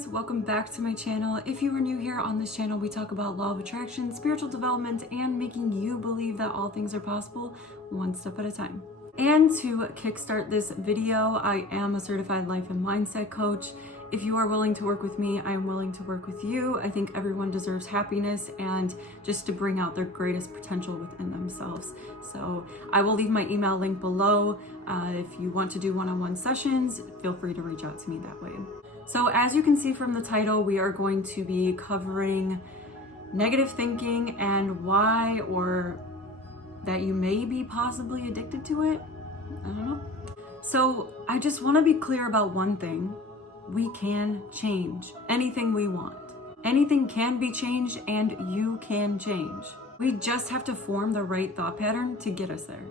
guys, welcome back to my channel. If you are new here on this channel, we talk about law of attraction, spiritual development, and making you believe that all things are possible one step at a time. And to kickstart this video, I am a certified life and mindset coach. If you are willing to work with me, I am willing to work with you. I think everyone deserves happiness and just to bring out their greatest potential within themselves. So I will leave my email link below. If you want to do one-on-one sessions, feel free to reach out to me that way. So as you can see from the title, we are going to be covering negative thinking and why, or that you may be possibly addicted to it. I don't know. So I just want to be clear about one thing. We can change anything we want. Anything can be changed and you can change. We just have to form the right thought pattern to get us there.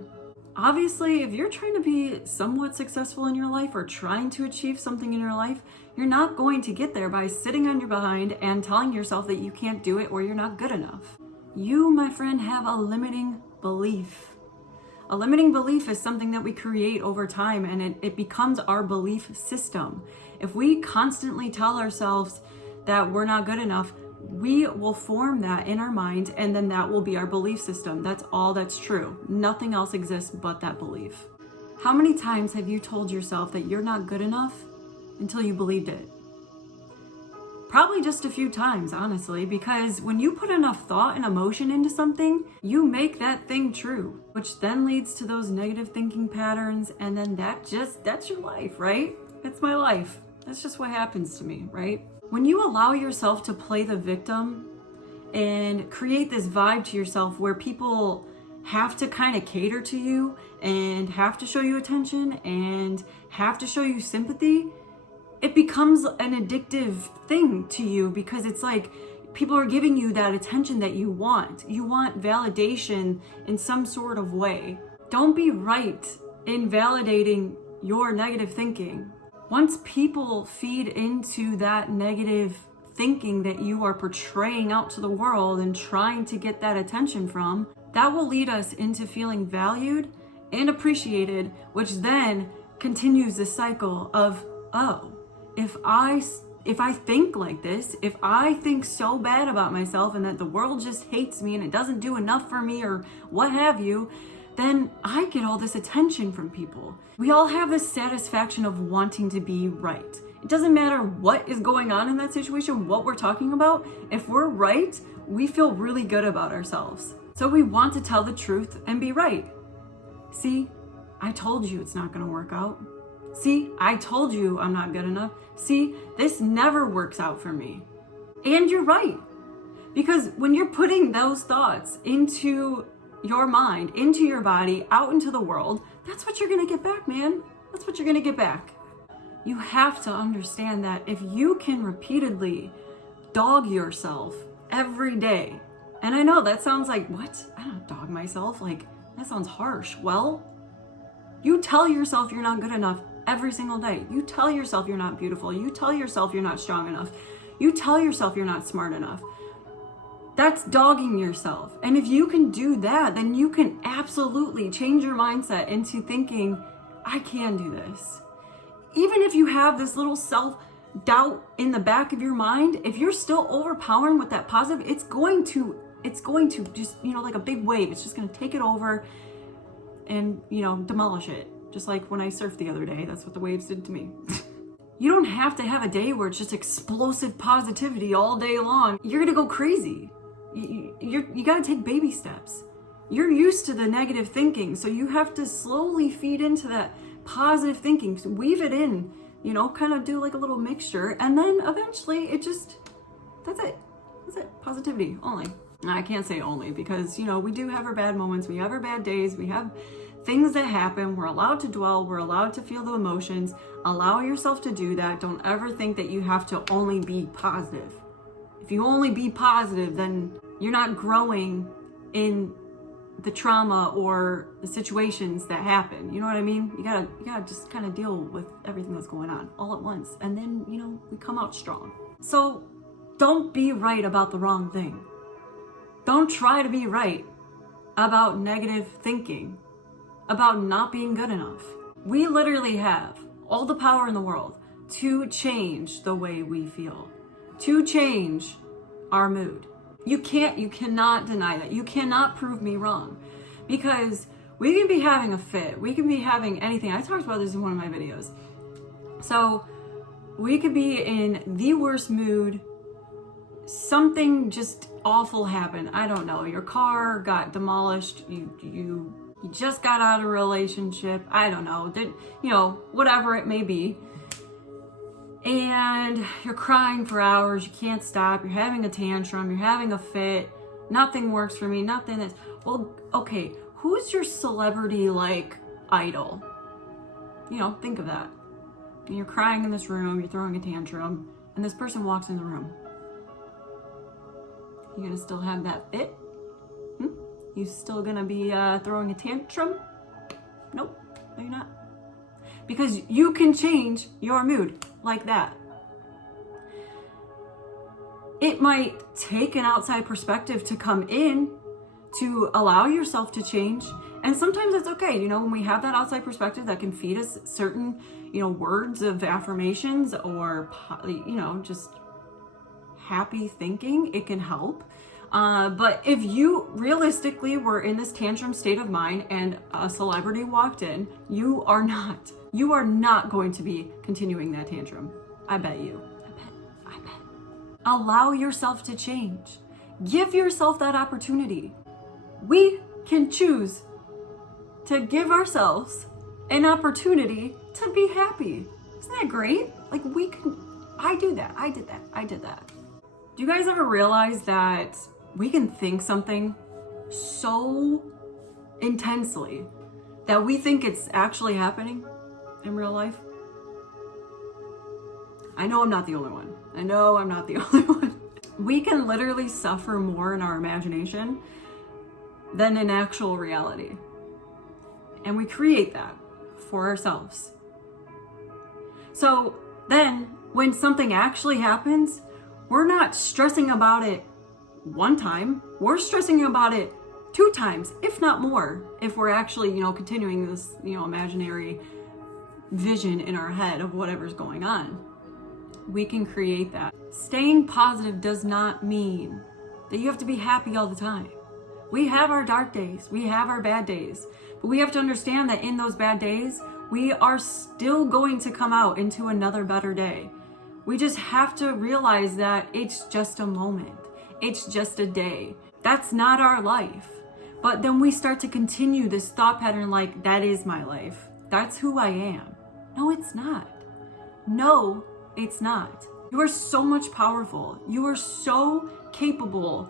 Obviously, if you're trying to be somewhat successful in your life or trying to achieve something in your life, you're not going to get there by sitting on your behind and telling yourself that you can't do it or you're not good enough. You, my friend, have a limiting belief. A limiting belief is something that we create over time, and it becomes our belief system. If we constantly tell ourselves that we're not good enough, we will form that in our mind, and then that will be our belief system. That's all that's true. Nothing else exists but that belief. How many times have you told yourself that you're not good enough until you believed it? Probably just a few times, honestly, because when you put enough thought and emotion into something, you make that thing true, which then leads to those negative thinking patterns, and then that's your life, right? It's my life. That's just what happens to me, right? When you allow yourself to play the victim and create this vibe to yourself where people have to kind of cater to you and have to show you attention and have to show you sympathy, it becomes an addictive thing to you, because it's like people are giving you that attention that you want. You want validation in some sort of way. Don't be right in validating your negative thinking. Once people feed into that negative thinking that you are portraying out to the world and trying to get that attention from, that will lead us into feeling valued and appreciated, which then continues the cycle of, oh, if I think like this, if I think so bad about myself and that the world just hates me and it doesn't do enough for me or what have you, then I get all this attention from people. We all have this satisfaction of wanting to be right. It doesn't matter what is going on in that situation, what we're talking about. If we're right, we feel really good about ourselves. So we want to tell the truth and be right. See, I told you it's not going to work out. See, I told you I'm not good enough. See, this never works out for me. And you're right. Because when you're putting those thoughts into your mind, into your body, out into the world, that's what you're going to get back, man. That's what you're going to get back. You have to understand that if you can repeatedly dog yourself every day, and I know that sounds like, what? I don't dog myself. Like, that sounds harsh. Well, you tell yourself you're not good enough every single day. You tell yourself you're not beautiful. You tell yourself you're not strong enough. You tell yourself you're not smart enough. That's dogging yourself. And if you can do that, then you can absolutely change your mindset into thinking, I can do this. Even if you have this little self-doubt in the back of your mind, if you're still overpowering with that positive, it's going to just, like a big wave. It's just going to take it over and, demolish it. Just like when I surfed the other day, that's what the waves did to me. You don't have to have a day where it's just explosive positivity all day long. You're gonna go crazy. You gotta take baby steps. You're used to the negative thinking, so you have to slowly feed into that positive thinking. So weave it in, kind of do like a little mixture, and then eventually that's it. Positivity only. I can't say only, because, we do have our bad moments, we have our bad days, we have things that happen. We're allowed to dwell. We're allowed to feel the emotions. Allow yourself to do that. Don't ever think that you have to only be positive. If you only be positive, then you're not growing in the trauma or the situations that happen. You know what I mean? You gotta just kind of deal with everything that's going on all at once. And then, we come out strong. So don't be right about the wrong thing. Don't try to be right about negative thinking, about not being good enough. We literally have all the power in the world to change the way we feel, to change our mood. You cannot deny that. You cannot prove me wrong, because we can be having a fit. We can be having anything. I talked about this in one of my videos. So we could be in the worst mood. Something just awful happened. I don't know. Your car got demolished. You just got out of a relationship. I don't know. Whatever it may be. And you're crying for hours. You can't stop. You're having a tantrum. You're having a fit. Nothing works for me. Nothing is. Well, okay. Who's your celebrity idol? Think of that. And you're crying in this room. You're throwing a tantrum. And this person walks in the room. You gonna still have that fit? You still gonna be throwing a tantrum? Nope, no you're not. Because you can change your mood like that. It might take an outside perspective to come in to allow yourself to change. And sometimes it's okay, when we have that outside perspective that can feed us certain, words of affirmations or, just happy thinking, it can help. But if you realistically were in this tantrum state of mind and a celebrity walked in, you are not going to be continuing that tantrum. I bet you. I bet. Allow yourself to change. Give yourself that opportunity. We can choose to give ourselves an opportunity to be happy. Isn't that great? I do that. I did that. Do you guys ever realize that we can think something so intensely that we think it's actually happening in real life? I know I'm not the only one. We can literally suffer more in our imagination than in actual reality. And we create that for ourselves. So then when something actually happens, we're not stressing about it one time. We're stressing about it 2 times, if not more, if we're actually, continuing this, imaginary vision in our head of whatever's going on. We can create that. Staying positive does not mean that you have to be happy all the time. We have our dark days. We have our bad days. But we have to understand that in those bad days, we are still going to come out into another better day. We just have to realize that it's just a moment. It's just a day. That's not our life. But then we start to continue this thought pattern that is my life. That's who I am. No, it's not. No, it's not. You are so much powerful. You are so capable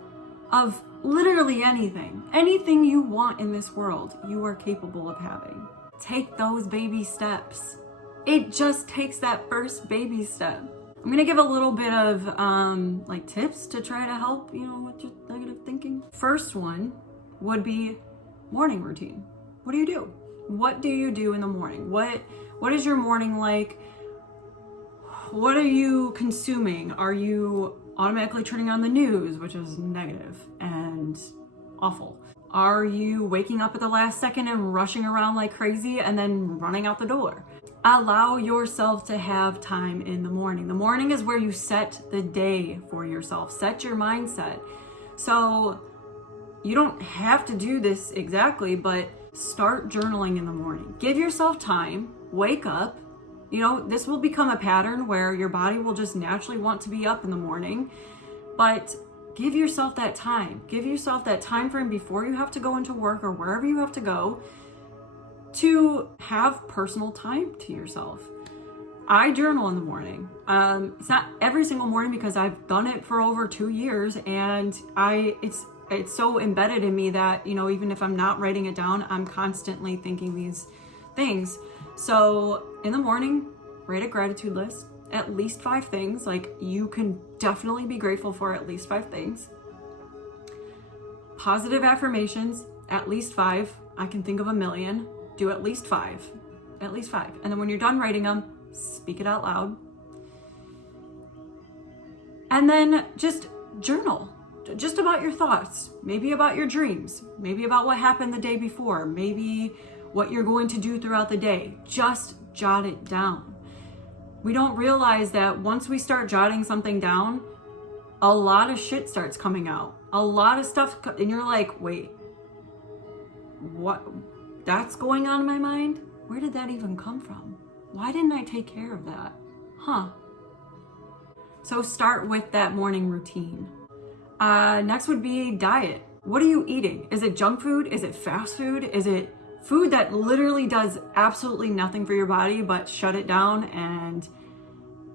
of literally anything. Anything you want in this world, you are capable of having. Take those baby steps. It just takes that first baby step. I'm going to give a little bit of tips to try to help, with your negative thinking. First one would be morning routine. What do you do? What do you do in the morning? What is your morning like? What are you consuming? Are you automatically turning on the news, which is negative and awful? Are you waking up at the last second and rushing around like crazy and then running out the door? Allow yourself to have time in the morning. The morning is where you set the day for yourself. Set your mindset. So you don't have to do this exactly, but start journaling in the morning. Give yourself time. Wake up. This will become a pattern where your body will just naturally want to be up in the morning, but give yourself that time. Give yourself that time frame before you have to go into work or wherever you have to go to have personal time to yourself. I journal in the morning. It's not every single morning because I've done it for over 2 years, and it's so embedded in me that, even if I'm not writing it down, I'm constantly thinking these things. So in the morning, write a gratitude list, at least 5 things. You can definitely be grateful for at least 5 things. Positive affirmations, at least 5. I can think of a million. Do at least 5. At least 5. And then when you're done writing them, speak it out loud. And then just journal. Just about your thoughts. Maybe about your dreams. Maybe about what happened the day before. Maybe what you're going to do throughout the day. Just jot it down. We don't realize that once we start jotting something down, a lot of shit starts coming out. A lot of stuff, and you're like, wait, what? That's going on in my mind? Where did that even come from? Why didn't I take care of that? So start with that morning routine. Next would be diet. What are you eating? Is it junk food? Is it fast food? Is it food that literally does absolutely nothing for your body but shut it down and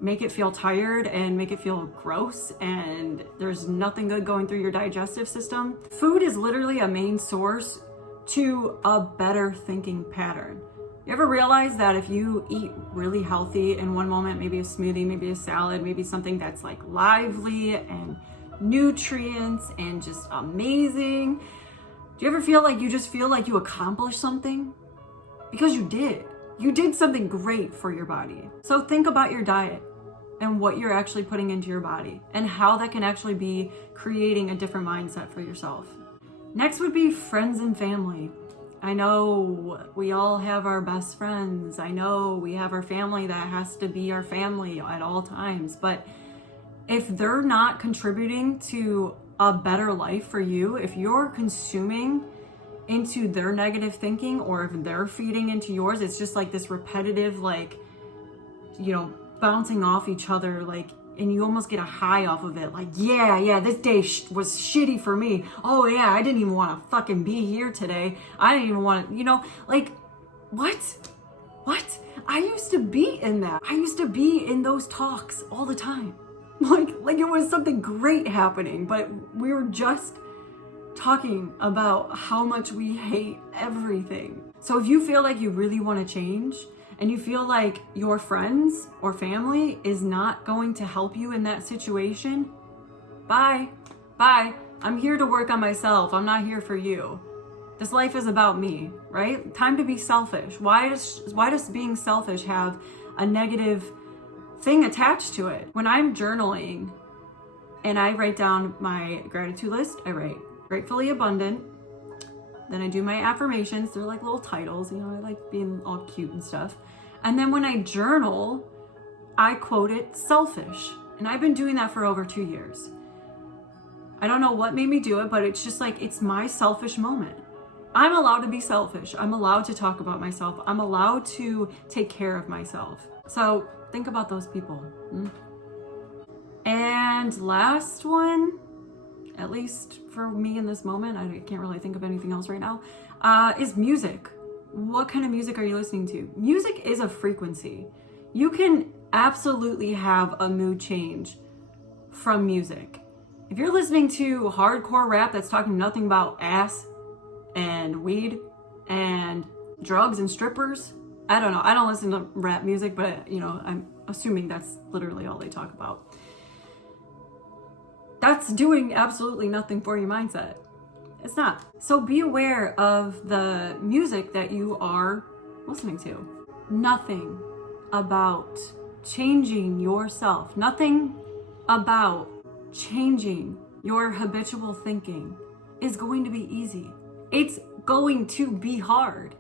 make it feel tired and make it feel gross, and there's nothing good going through your digestive system? Food is literally a main source to a better thinking pattern. You ever realize that if you eat really healthy in one moment, maybe a smoothie, maybe a salad, maybe something that's like lively and nutrients and just amazing, do you ever feel like you accomplished something? Because you did. You did something great for your body. So think about your diet and what you're actually putting into your body and how that can actually be creating a different mindset for yourself. Next would be friends and family. I know we all have our best friends. I know we have our family that has to be our family at all times. But if they're not contributing to a better life for you, if you're consuming into their negative thinking, or if they're feeding into yours, it's just like this repetitive, like, bouncing off each other, like, and you almost get a high off of it. Like, yeah, this day was shitty for me. Oh yeah, I didn't even want to fucking be here today. I didn't even want to, like, what? I used to be in that. I used to be in those talks all the time. Like it was something great happening, but we were just talking about how much we hate everything. So if you feel like you really want to change, and you feel like your friends or family is not going to help you in that situation, bye. I'm here to work on myself. I'm not here for you. This life is about me, right? Time to be selfish. Why does being selfish have a negative thing attached to it? When I'm journaling and I write down my gratitude list, I write gratefully abundant. Then I do my affirmations. They're like little titles, I like being all cute and stuff. And then when I journal, I quote it selfish. And I've been doing that for over 2 years. I don't know what made me do it, but it's just like, it's my selfish moment. I'm allowed to be selfish. I'm allowed to talk about myself. I'm allowed to take care of myself. So think about those people. And last one, at least for me in this moment, I can't really think of anything else right now, is music. What kind of music are you listening to? Music is a frequency. You can absolutely have a mood change from music. If you're listening to hardcore rap that's talking nothing about ass and weed and drugs and strippers, I don't know. I don't listen to rap music, but I'm assuming that's literally all they talk about. That's doing absolutely nothing for your mindset. It's not. So be aware of the music that you are listening to. Nothing about changing yourself, nothing about changing your habitual thinking is going to be easy. It's going to be hard.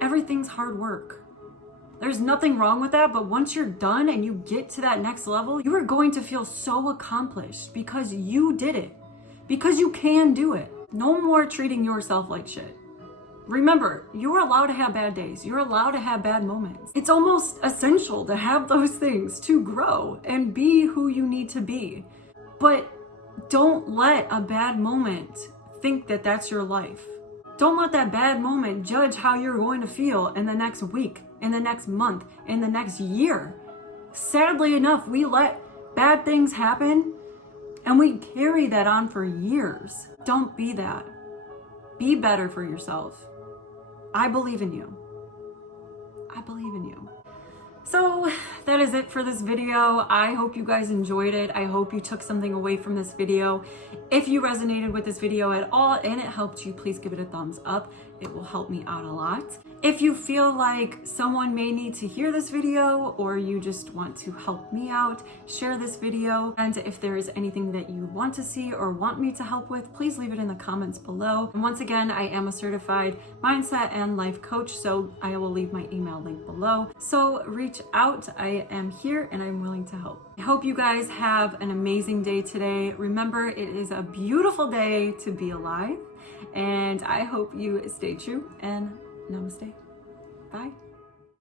Everything's hard work. There's nothing wrong with that, but once you're done and you get to that next level, you are going to feel so accomplished because you did it, because you can do it. No more treating yourself like shit. Remember, you're allowed to have bad days. You're allowed to have bad moments. It's almost essential to have those things to grow and be who you need to be. But don't let a bad moment think that that's your life. Don't let that bad moment judge how you're going to feel in the next week, in the next month, in the next year. Sadly enough, we let bad things happen and we carry that on for years. Don't be that. Be better for yourself. I believe in you. I believe in you. So that is it for this video. I hope you guys enjoyed it. I hope you took something away from this video. If you resonated with this video at all and it helped you, please give it a thumbs up. It will help me out a lot. If you feel like someone may need to hear this video or you just want to help me out, share this video. And if there is anything that you want to see or want me to help with, please leave it in the comments below. And once again, I am a certified mindset and life coach, so I will leave my email link below. So reach reach out. I am here and I'm willing to help. I hope you guys have an amazing day today. Remember, it is a beautiful day to be alive, and I hope you stay true, and namaste. Bye.